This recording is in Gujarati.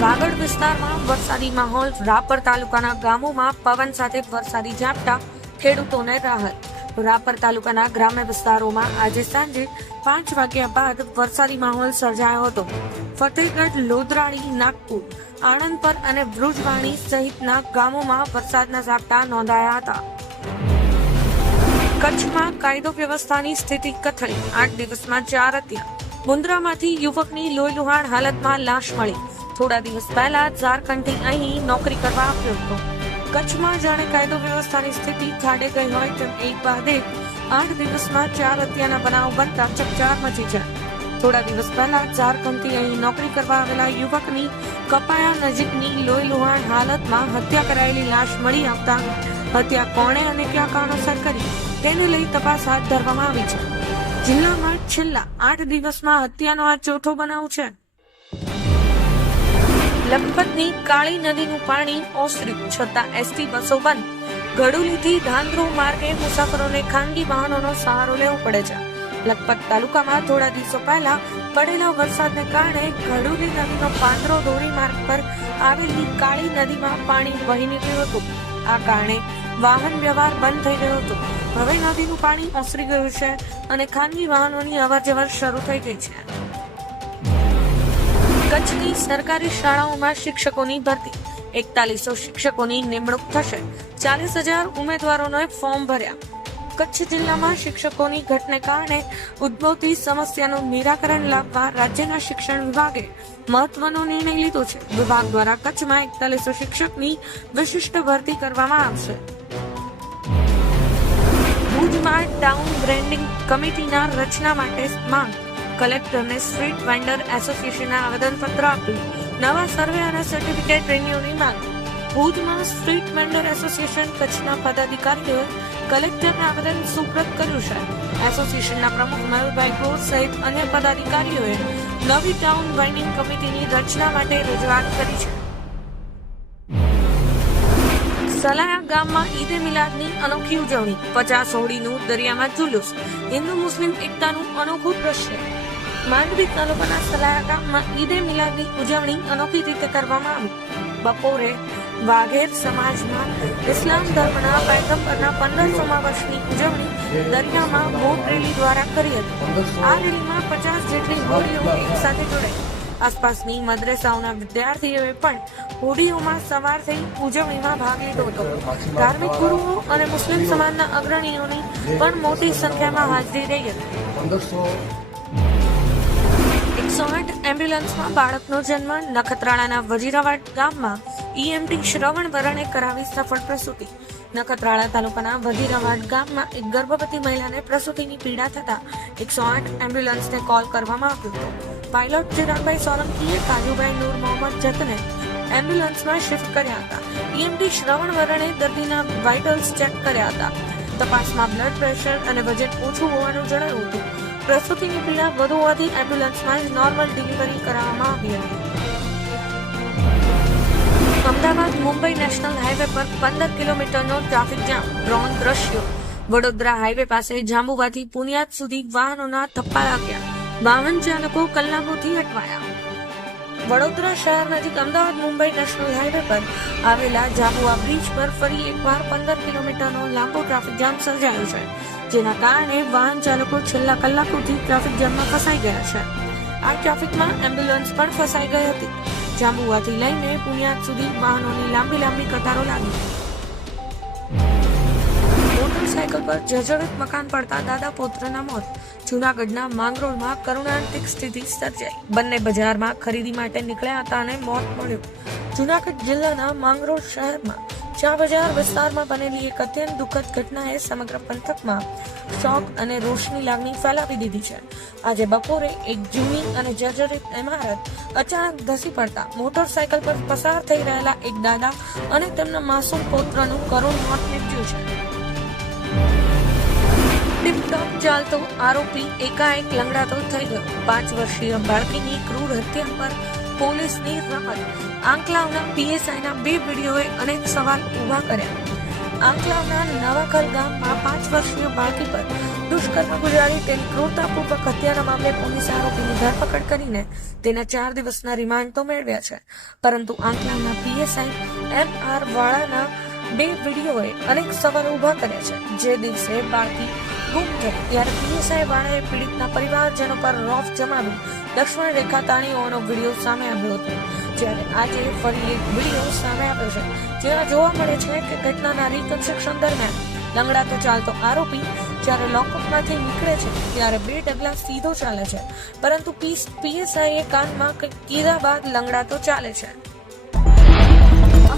વાગડ વિસ્તારમાં વરસાદી માહોલ. રાપર તાલુકાના ગામોમાં પવન સાથે વરસાદી ઝાપટા. ખેડૂતોને રાહત. રાપર તાલુકાના ગ્રામ્ય વિસ્તારોમાં આજે સાંજે પાંચ વાગ્યા બાદ વરસાદી માહોલ સર્જાયો હતો. ફતેહગઢ લોધરાણી નાગપુર, આણંદપર અને વૃજવાણી સહિતના ગામોમાં વરસાદના ઝાપટા નોંધાયા હતા. કચ્છમાં કાયદો વ્યવસ્થાની સ્થિતિ કથળી. આઠ દિવસમાં ચાર હત્યા. મુન્દ્રામાંથી યુવકની લોહીલુહાણ હાલતમાં લાશ મળી. થોડા દિવસ પહેલા ઝારખંડથી અહીં નોકરી કરવા આવ્યો હતો. કચ્છમાં જાણે કાયદો વ્યવસ્થાની સ્થિતિ થાળે ગઈ હોય તેમ એક બાદ આઠ દિવસમાં ચાર હત્યાના બનાવ બનતા ચકચાર મચી છે થોડા દિવસ પહેલા ઝારખંડથી અહીં નોકરી કરવા આવેલા યુવકની કપાયા નજીકની લોહી લુહાણ હાલતમાં હત્યા કરાયેલી લાશ મળી આવતા હત્યા કોણે અને કયા કારણોસર કરી તેને લઈ તપાસ હાથ ધરવામાં આવી છે. જિલ્લામાં છેલ્લા આઠ દિવસમાં હત્યાનો આ ચોથો બનાવ છે. લખપતની કાળી નદીનું પાણી ઓસર્યું, છતાં એસટી બસો બંધ. ઘડુલીથી ધાંધ્રો માર્ગે મુસાફરોને ખાનગી વાહનોનો સહારો લેવો પડે છે. લખપત તાલુકામાં થોડા દિવસો પહેલા પડેલા વરસાદને કારણે ઘડુલી નદીનો પાંદરો ધોરી માર્ગ પર આવેલી કાળી નદીમાં પાણી વહી નીકળ્યું હતું. આ કારણે વાહન વ્યવહાર બંધ થઈ ગયો હતો. હવે નદીનું પાણી ઓસરી ગયું છે અને ખાનગી વાહનોની અવરજવર શરૂ થઈ ગઈ છે. કચ્છની સરકારી શાળાઓમાં શિક્ષકોની ભરતી. એકતાલીસો શિક્ષકોની નિમણૂક થશે. ચાલીસ હજાર ઉમેદવારોને ફોર્મ ભર્યા. કચ્છ જિલ્લામાં શિક્ષકોની ઘટને કારણે ઉદ્ભવતી સમસ્યાનું નિરાકરણ લાવવા રાજ્યના શિક્ષણ વિભાગે મહત્વનો નિર્ણય લીધો છે. વિભાગ દ્વારા કચ્છમાં એકતાલીસો શિક્ષકની વિશિષ્ટ ભરતી કરવામાં આવશે. ભુજમાં ટાઉન બ્રેન્ડિંગ કમિટીના રચના માટે માંગ. કલેક્ટરને સ્ટ્રીટ વેન્ડર એસોસિએશનના આવેદનપત્ર આપ્યું. નવા સર્વે અને સર્ટિફિકેટ રિન્યુની માંગ. ભુજમાં સ્ટ્રીટ વેન્ડર એસોસિએશન કચ્છના પદાધિકારીઓએ કલેક્ટરને આવેદન સુપ્રત કર્યું છે. એસોસિએશનના પ્રમુખ મયુરભાઈ ઘોષ સહિત અન્ય પદાધિકારીઓએ નવી ટાઉન વાઇનિંગ કમિટીની રચના માટે રજૂઆત કરી છે. સલાયા ગામમાં ઈદે મિલાદની અનોખી ઉજવણી. પચાસ હોળીનું દરિયામાં જુલુસ. હિન્દુ મુસ્લિમ એકતાનું અનોખું દ્રશ્ય. માંડવી તાલુકાના સલાયા ગામમાં ઈદે મિલાદની ઉજવણી અનોખી રીતે કરવામાં આવી. બપોરે વાઘેર સમાજમાં ઇસ્લામ ધર્મના પૈગંબરના પંદરસોમાં વર્ષની ઉજવણી દરિયામાં બોટ રેલી દ્વારા કરી હતી. આ રેલીમાં પચાસ જેટલી હોડીઓ એકસાથે જોડાઈ. આસપાસની મદ્રેસાઓના વિદ્યાર્થીઓએ પણ હોડીઓમાં સવાર થઈ ઉજવણીમાં ભાગ લીધો હતો. ધાર્મિક ગુરુઓ અને મુસ્લિમ સમાજના અગ્રણીઓની પણ મોટી સંખ્યામાં હાજરી રહી હતી. આઠ એમ્બ્યુલન્સમાં બાળકનો જન્મ નખત્રાણાના વજીરાવાડ ગામમાં ઈએમટી શ્રવણ વરણે કરાવી સફળ પ્રસૂતિ. નખત્રાણા તાલુકાના વજીરાવાડ ગામમાં એક ગર્ભવતી મહિલાને પ્રસૂતિની પીડા થતા એકસો આઠ એમ્બ્યુલન્સને કોલ કરવામાં આવ્યો હતો. પાયલોટ ચિરાગભાઈ સોલંકીએ કાજુભાઈ નૂર મોહમ્મદ જતને એમ્બ્યુલન્સમાં શિફ્ટ કર્યા હતા. ઈએમટી શ્રવણ વરણે દર્દીના વાઇટલ્સ ચેક કર્યા હતા. તપાસમાં બ્લડ પ્રેશર અને વજન ઓછું હોવાનું જણાયું હતું. પ્રસૂતિની પીડા વધુ હોવાથી એમ્બ્યુલન્સમાં જ નોર્મલ ડિલિવરી કરાવવામાં આવી હતી. અમદાવાદ મુંબઈ નેશનલ હાઈવે પર પંદર કિલોમીટરનો ટ્રાફિક જામ ડ્રોન દ્રશ્યો. વડોદરા હાઈવે પાસે જાંબુવાથી પુનિયાદ સુધી વાહનોના થપ્પા લાગ્યા. વાહન ચાલકો કલાકોથી અટવાયા. વડોદરા શહેર નજીક અમદાવાદ, મુંબઈ નેશનલ હાઈવે પર આવેલા જાબુઆ બ્રિજ પર ફરી એકવાર પંદર કિલોમીટરનો લાંબો ટ્રાફિક જામ સર્જાયો છે, જેના કારણે વાહન ચાલકો છેલ્લા કલાકોથી ટ્રાફિક જામમાં ફસાઈ ગયા છે. આ ટ્રાફિકમાં એમ્બ્યુલન્સ પણ ફસાઈ ગઈ હતી. જાંબુઆથી લઈને પુનિયાદ સુધી વાહનોની લાંબી લાંબી કતારો લાગી. મોટરસાયકલ પર જર્જરિત મકાન પડતા દાદા પુત્રના મોત. જૂનાગઢના માંગરોળમાં કરુણાંતિક સ્થિતિ સર્જાઈ. બંને બજારમાં ખરીદી માટે નીકળ્યા હતા અને મોત મળ્યું. જૂનાગઢ જિલ્લાના માંગરોળ શહેરમાં ચા બજાર વિસ્તારમાં બનેલી એક અત્યંત દુઃખદ ઘટનાએ સમગ્ર પંથકમાં શોક અને રોષની લાગણી ફેલાવી દીધી છે. આજે બપોરે એક જૂની અને જર્જરિત ઇમારત અચાનક ધસી પડતા મોટરસાયકલ પર પસાર થઈ રહેલા એક દાદા અને તેમના માસૂમ પુત્રનું કરુણ મોત નીપજ્યું છે. ટિપટોપ ચાલતો આરોપી એકાએક લંગડાતો થઈ ગયો. પાંચ વર્ષીય બાળકીની ક્રૂર હત્યા પર પોલીસની રમત આંકલાવના પીએસઆઈના બે વિડીયોએ અનેક સવાલ ઊભા કર્યા. આંકલાવના નવાખલ ગામમાં પાંચ વર્ષીય બાળકી પર દુષ્કર્મ ગુજારી તેની ક્રૂરતાપૂર્વક હત્યાના મામલે પોલીસે આરોપીની ધરપકડ કરીને તેના ચાર દિવસના રિમાન્ડ તો મેળવ્યા છે. પરંતુ આંકલાવના પીએસઆઈ એમ આર વાળાના બે વિડીયોએ અનેક સવાલ ઊભા કર્યા છે. જે દિવસે બાળકી ગુમ થઈ ત્યારે પીએસઆઈ વાળાએ પીડિતના પરિવારજનો પર રોફ જમાવી લક્ષ્મણ રેખા તાણીઓનો વીડિયો સામે આવ્યો હતો. જ્યારે આજે ફરી એક વીડિયો સામે આવ્યો છે. જેમાં જોવા મળે છે કે ઘટનાના રિકન્સ્ટ્રક્શન દરમિયાન લંગડાતો ચાલતો આરોપી જ્યારે લોકઅપમાંથી નીકળે છે ત્યારે બે ડગલા સીધો ચાલે છે. પરંતુ પીએસઆઈએ કાનમાં કંઈક કીધા બાદ લંગડાતો ચાલે છે.